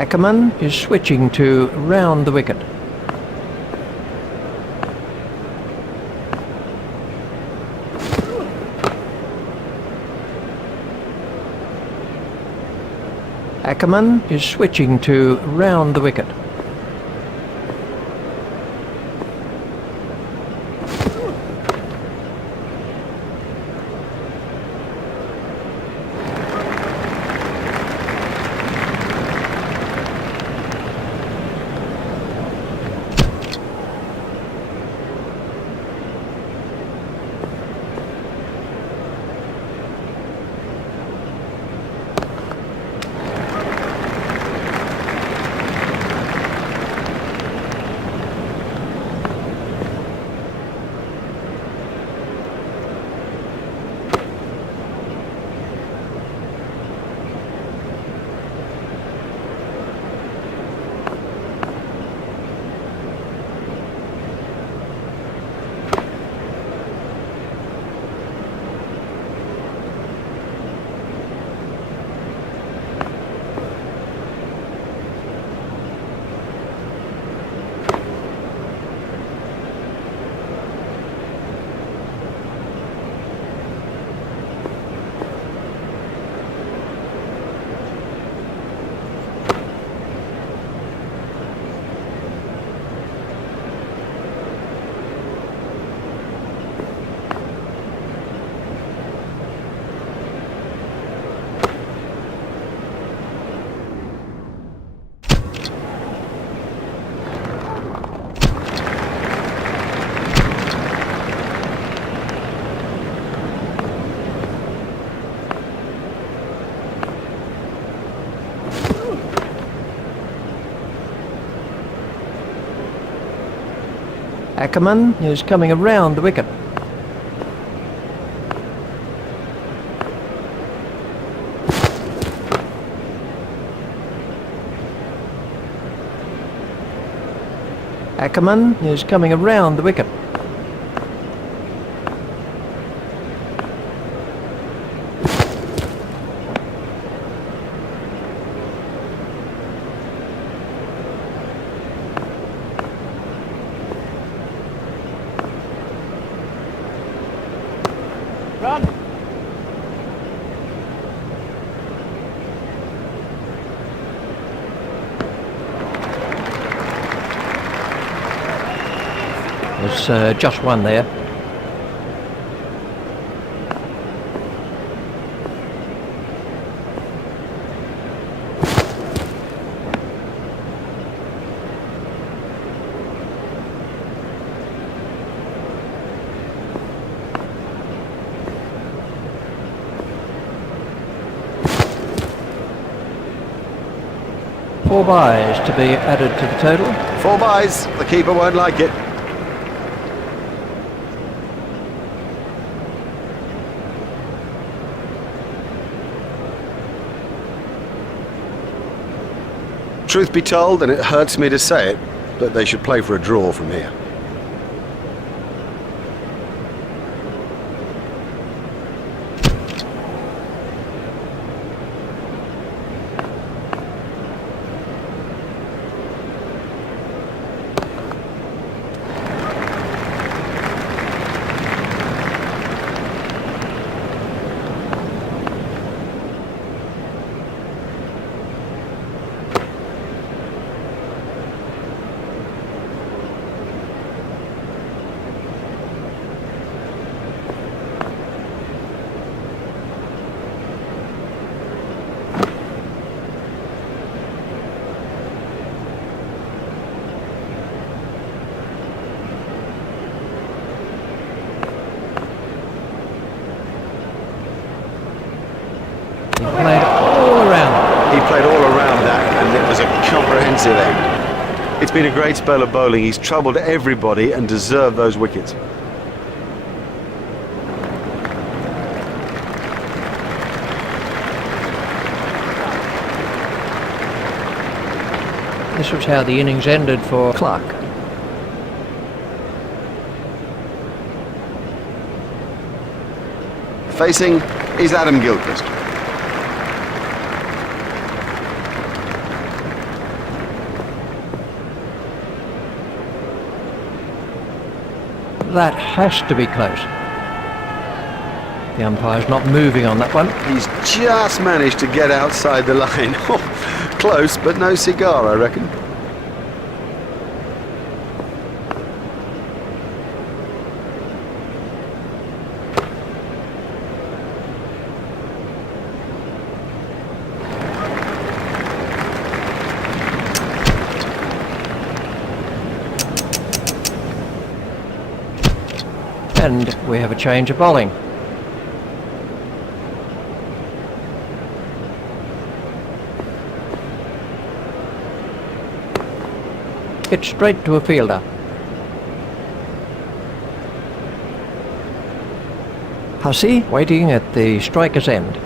Ackerman is switching to round the wicket. Ackerman is switching to round the wicket. Ackerman is coming around the wicket. Ackerman is coming around the wicket. Run! There's just one there. Four byes to be added to the total. 4 byes. The keeper won't like it. Truth be told, and it hurts me to say it, but they should play for a draw from here. He played all around. He played all around that, and it was a comprehensive end. It's been a great spell of bowling. He's troubled everybody and deserved those wickets. This was how the innings ended for Clark. Facing is Adam Gilchrist. That has to be close. The umpire's not moving on that one. He's just managed to get outside the line. Close, but no cigar, I reckon. And we have a change of bowling. Hit straight to a fielder. Hussey waiting at the striker's end.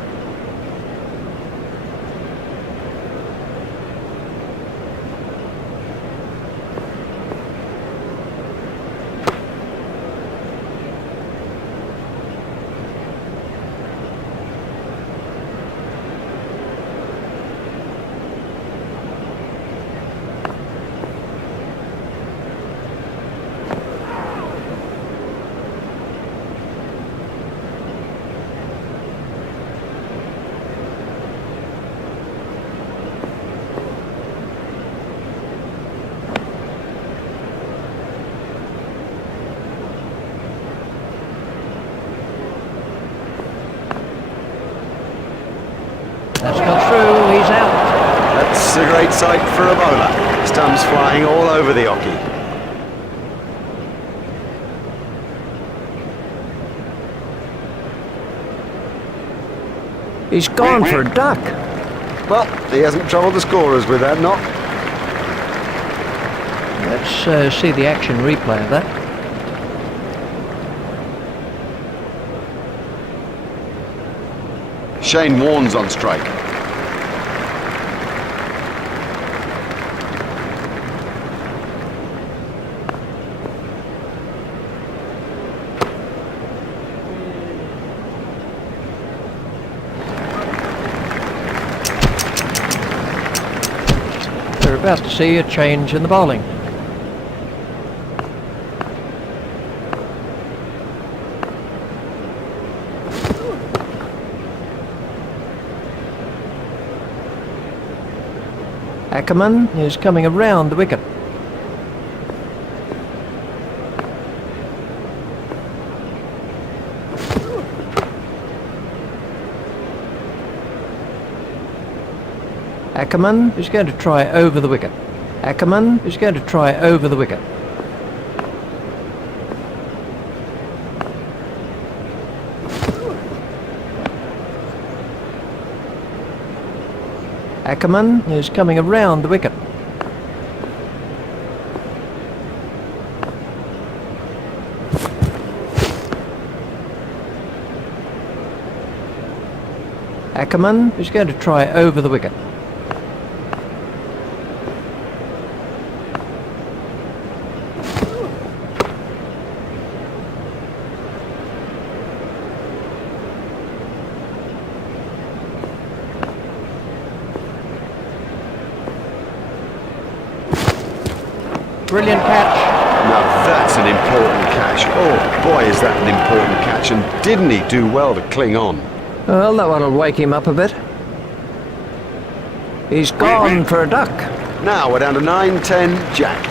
That's got through, he's out. That's a great sight for a bowler. Stumps flying all over the hockey. He's gone for a duck. Well, he hasn't troubled the scorers with that knock. Let's see the action replay of that. Shane Warne's on strike. We're about to see a change in the bowling. Ackerman is coming around the wicket. Ackerman is going to try over the wicket. Ackerman is going to try over the wicket. Ackerman is coming around the wicket. Ackerman is going to try over the wicket. Brilliant catch. Now that's an important catch. Oh boy, is that an important catch, and didn't he do well to cling on? Well, that one will wake him up a bit. He's gone for a duck. Now we're down to 9-10 Jack.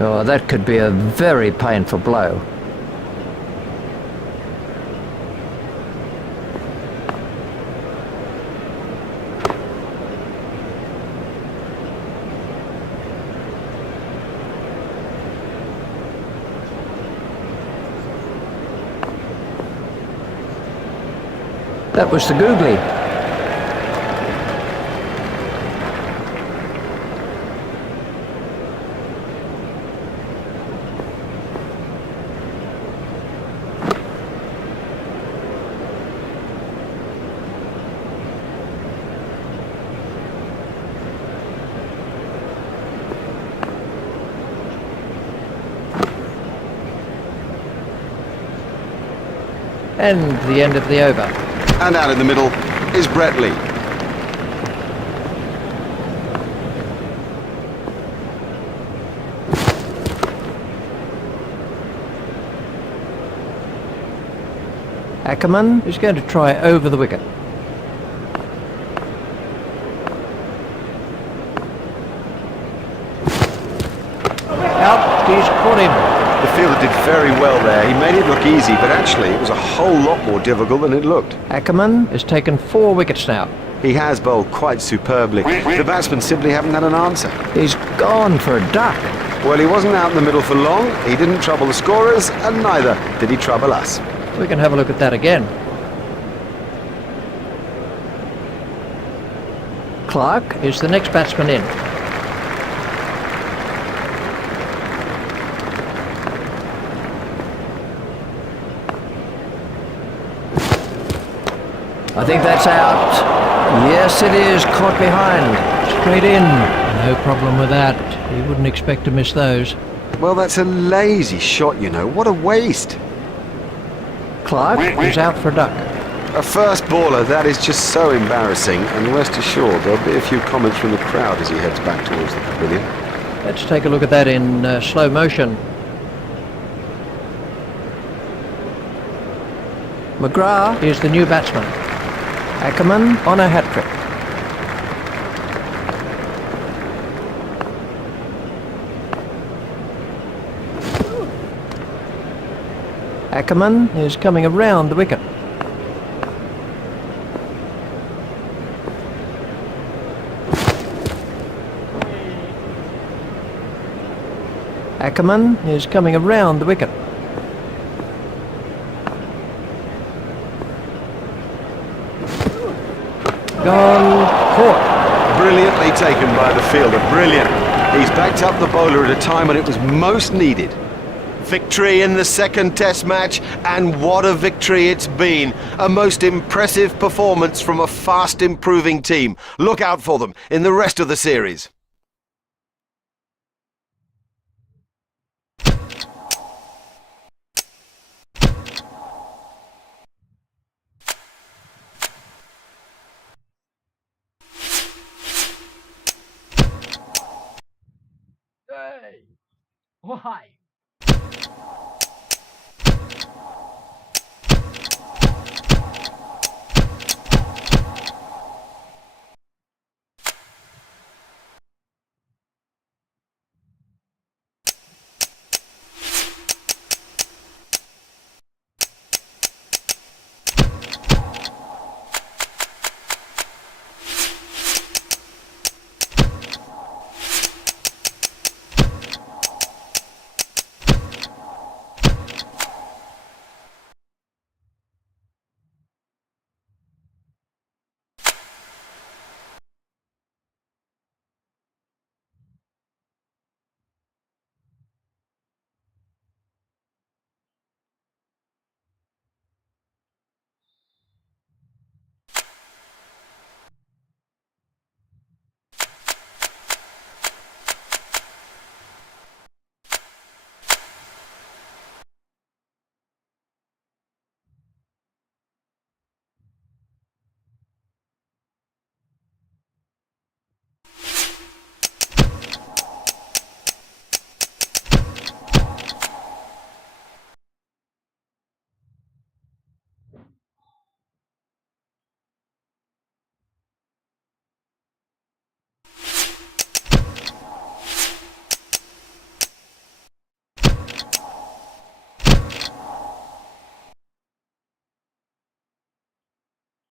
Oh, that could be a very painful blow. That was the googly. And the end of the over. And out in the middle is Brett Lee. Ackerman is going to try over the wicket. Out, he's caught him. The fielder did very well there. He made it look easy, but actually it was a whole lot more difficult than it looked. Ackerman has taken 4 wickets now. He has bowled quite superbly. The batsmen simply haven't had an answer. He's gone for a duck. Well, he wasn't out in the middle for long, he didn't trouble the scorers, and neither did he trouble us. We can have a look at that again. Clark is the next batsman in. I think that's out. Yes, it is. Caught behind. Straight in. No problem with that. You wouldn't expect to miss those. Well, that's a lazy shot, you know. What a waste. Clark is out for a duck. A first baller, that is just so embarrassing, and rest assured there'll be a few comments from the crowd as he heads back towards the pavilion. Let's take a look at that in slow motion. McGrath is the new batsman. Ackerman on a hat-trick. Ackerman is coming around the wicket. Ackerman is coming around the wicket. Gone, caught. Brilliantly taken by the fielder, brilliant. He's backed up the bowler at a time when it was most needed. Victory in the second Test match, and what a victory it's been. A most impressive performance from a fast improving team. Look out for them in the rest of the series. Why?